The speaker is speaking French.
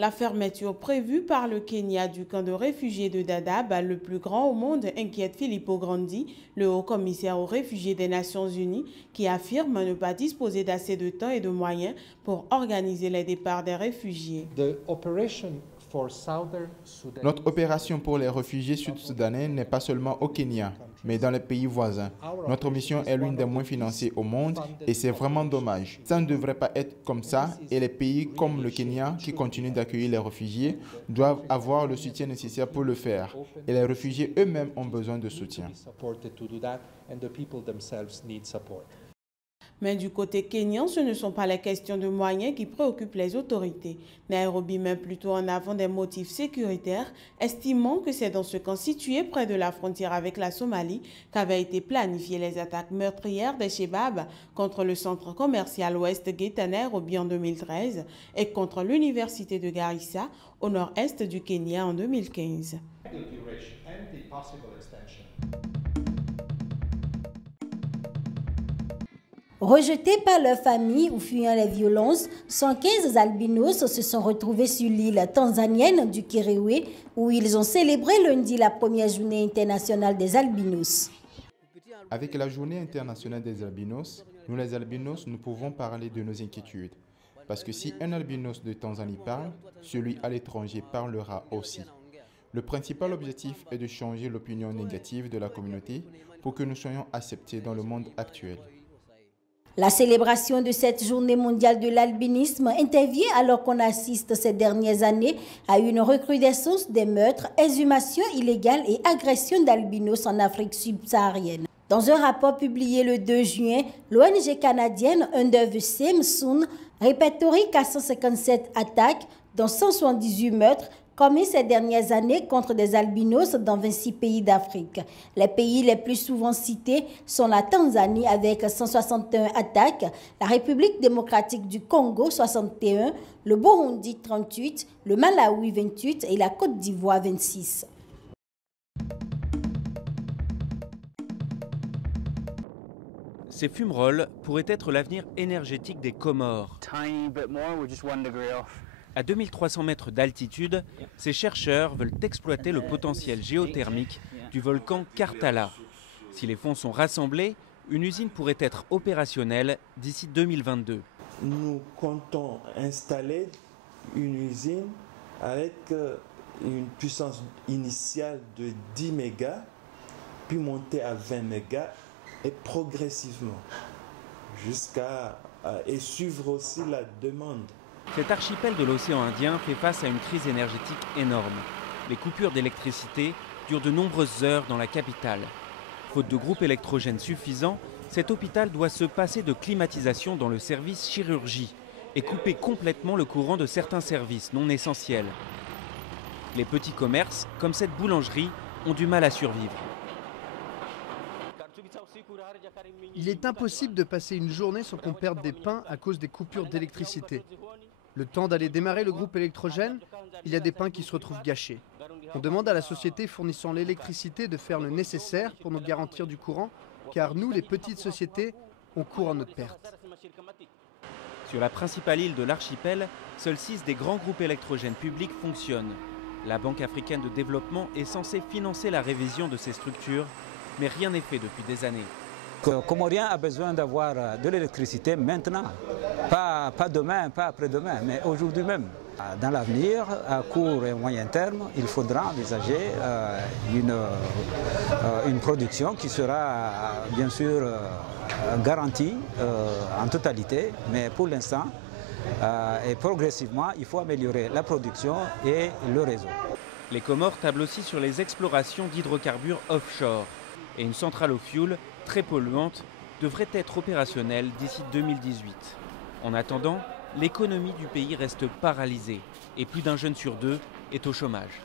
La fermeture prévue par le Kenya du camp de réfugiés de Dadaab, le plus grand au monde, inquiète Filippo Grandi, le haut-commissaire aux réfugiés des Nations Unies, qui affirme ne pas disposer d'assez de temps et de moyens pour organiser les départs des réfugiés. Notre opération pour les réfugiés sud-soudanais n'est pas seulement au Kenya, mais dans les pays voisins. Notre mission est l'une des moins financées au monde et c'est vraiment dommage. Ça ne devrait pas être comme ça et les pays comme le Kenya qui continuent d'accueillir les réfugiés doivent avoir le soutien nécessaire pour le faire. Et les réfugiés eux-mêmes ont besoin de soutien. Mais du côté kenyan, ce ne sont pas les questions de moyens qui préoccupent les autorités. Nairobi met plutôt en avant des motifs sécuritaires, estimant que c'est dans ce camp situé près de la frontière avec la Somalie qu'avaient été planifiées les attaques meurtrières des Shebab contre le centre commercial Westgate à Nairobi en 2013 et contre l'université de Garissa au nord-est du Kenya en 2015. Rejetés par leur famille ou fuyant les violences, 115 albinos se sont retrouvés sur l'île tanzanienne du Kerewe où ils ont célébré lundi la première journée internationale des albinos. Avec la journée internationale des albinos, nous les albinos, nous pouvons parler de nos inquiétudes. Parce que si un albinos de Tanzanie parle, celui à l'étranger parlera aussi. Le principal objectif est de changer l'opinion négative de la communauté pour que nous soyons acceptés dans le monde actuel. La célébration de cette journée mondiale de l'albinisme intervient alors qu'on assiste ces dernières années à une recrudescence des meurtres, exhumations illégales et agressions d'albinos en Afrique subsaharienne. Dans un rapport publié le 2 juin, l'ONG canadienne Under the Same Sun répertorie 457 attaques, dont 178 meurtres, commis ces dernières années contre des albinos dans 26 pays d'Afrique. Les pays les plus souvent cités sont la Tanzanie avec 161 attaques, la République démocratique du Congo 61, le Burundi 38, le Malawi 28 et la Côte d'Ivoire 26. Ces fumerolles pourraient être l'avenir énergétique des Comores. À 2300 mètres d'altitude, ces chercheurs veulent exploiter le potentiel géothermique du volcan Karthala. Si les fonds sont rassemblés, une usine pourrait être opérationnelle d'ici 2022. Nous comptons installer une usine avec une puissance initiale de 10 mégas, puis monter à 20 mégas et progressivement et suivre aussi la demande. Cet archipel de l'océan Indien fait face à une crise énergétique énorme. Les coupures d'électricité durent de nombreuses heures dans la capitale. Faute de groupe électrogène suffisant, cet hôpital doit se passer de climatisation dans le service chirurgie et couper complètement le courant de certains services non essentiels. Les petits commerces, comme cette boulangerie, ont du mal à survivre. Il est impossible de passer une journée sans qu'on perde des pains à cause des coupures d'électricité. Le temps d'aller démarrer le groupe électrogène, il y a des pains qui se retrouvent gâchés. On demande à la société fournissant l'électricité de faire le nécessaire pour nous garantir du courant, car nous, les petites sociétés, on court à notre perte. Sur la principale île de l'archipel, seuls 6 des grands groupes électrogènes publics fonctionnent. La Banque africaine de développement est censée financer la révision de ces structures, mais rien n'est fait depuis des années. Comorien a besoin d'avoir de l'électricité maintenant, pas demain, pas après-demain, mais aujourd'hui même. Dans l'avenir, à court et moyen terme, il faudra envisager une production qui sera bien sûr garantie en totalité, mais pour l'instant et progressivement, il faut améliorer la production et le réseau. Les Comores tablent aussi sur les explorations d'hydrocarbures offshore et une centrale au fioul très polluante devrait être opérationnelle d'ici 2018. En attendant, l'économie du pays reste paralysée et plus d'un jeune sur 2 est au chômage.